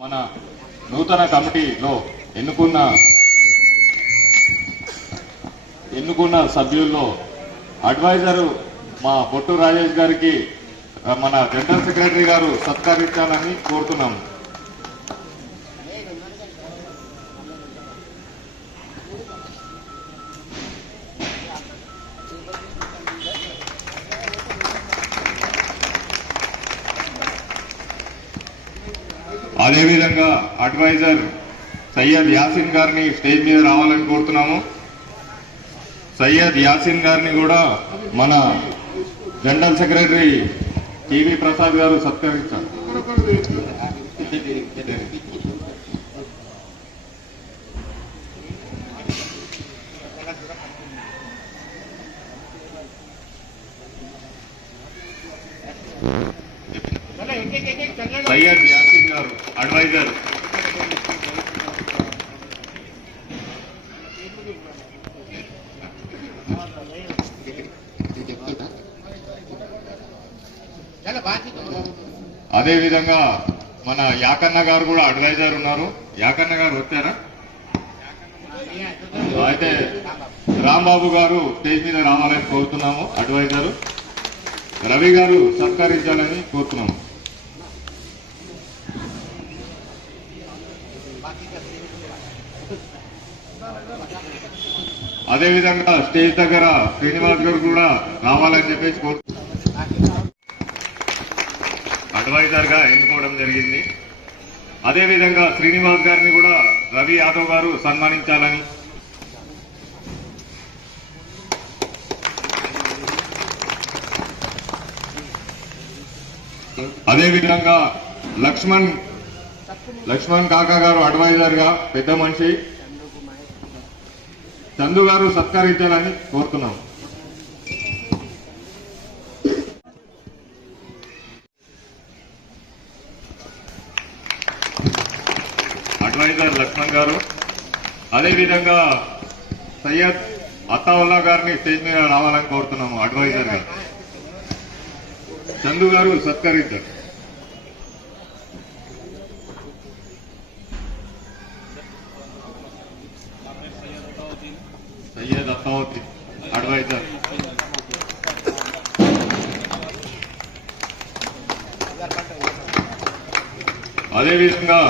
మన నూతన కమిటీలో ఎన్నుకున్న ఎన్నుకున్న సభ్యుల్లో అడ్వైజరు మా పొట్టు రాజేష్ గారికి మన జనరల్ సెక్రటరీ గారు సత్కరించాలని కోరుతున్నాము. అదేవిధంగా అడ్వైజర్ సయ్యద్ యాసిన్ గారిని స్టేజ్ మీద రావాలని కోరుతున్నాము. సయ్యద్ యాసిన్ గారిని కూడా మన జనరల్ సెక్రటరీ టీవీ ప్రసాద్ గారు సత్కరించారు సయ్యద్ యాసిన్ గారు అడ్వైజర్. అదేవిధంగా మన యాకన్న గారు కూడా అడ్వైజర్ ఉన్నారు. యాకన్న గారు వచ్చారా? అయితే రాంబాబు గారు స్టేజ్ మీద రావాలని కోరుతున్నాము అడ్వైజరు. రవి గారు సత్కరించాలని కోరుతున్నాము. అదేవిధంగా స్టేజ్ దగ్గర శ్రీనివాస్ గారు కూడా రావాలని చెప్పేసి కోరు అడ్వైజర్గా ఎన్నుకోవడం జరిగింది. అదేవిధంగా శ్రీనివాస్ గారిని కూడా రవి యాదవ్ గారు సన్మానించాలని. అదే విధంగా లక్ష్మణ్ లక్ష్మణ్ కాకా గారు అడ్వైజర్గా పెద్ద మనిషి. చందు గారు సత్కరించాలని కోరుతున్నాం. అడ్వైజర్ లక్ష్మణ్ గారు. అదేవిధంగా సయ్యద్ అత్తావుల్లా గారిని స్టేజ్ మీద రావాలని కోరుతున్నాము అడ్వైజర్ గారు చందు గారు సత్కరించారు. సయ్యద్ అత్తావుద్దీన్ అడ్వైజర్ అదేవిధంగా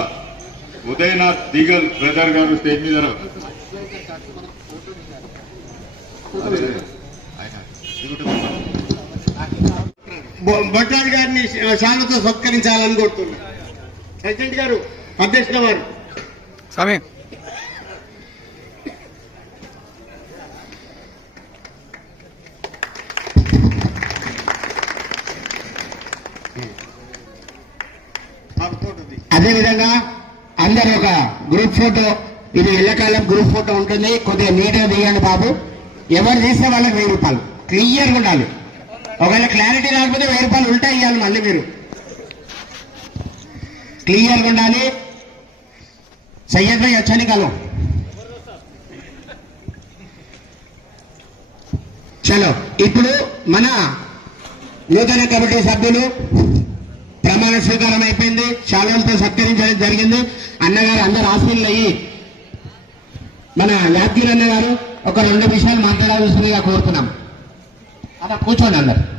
ఉదయనాథ్ దీగల్ బ్రదర్ గారు స్టేజ్ మీద భట్టారి గారిని శాలతో సత్కరించాలని కోరుతున్నా. ప్రెసిడెంట్ గారు అధ్యక్షుల వారు. అదేవిధంగా అందరు ఒక గ్రూప్ ఫోటో ఇది ఎల్లకాలం గ్రూప్ ఫోటో ఉంటుంది. కొద్దిగా నీట్గా తీయండి బాబు. ఎవరు తీస్తే వాళ్ళకి వెయ్యి రూపాయలు. క్లియర్గా ఉండాలి. ఒకవేళ క్లారిటీ రాకపోతే వెయ్యి రూపాయలు ఉంటే ఇవ్వాలి మళ్ళీ మీరు. క్లియర్గా ఉండాలి. సయ్యద్ భాయ్ కాలం చలో. ఇప్పుడు మన నూతన కమిటీ సభ్యులు ప్రమాణ స్వీకారం అయిపోయింది. శాలలతో సత్కరించడం జరిగింది. అన్నగారు అందరు ఆశీర్లు అయ్యి మన యాద్గిరి అన్నగారు ఒక రెండు విషయాలు మాట్లాడాల్సిందిగా కోరుతున్నాం. అలా కూర్చోండి అందరు.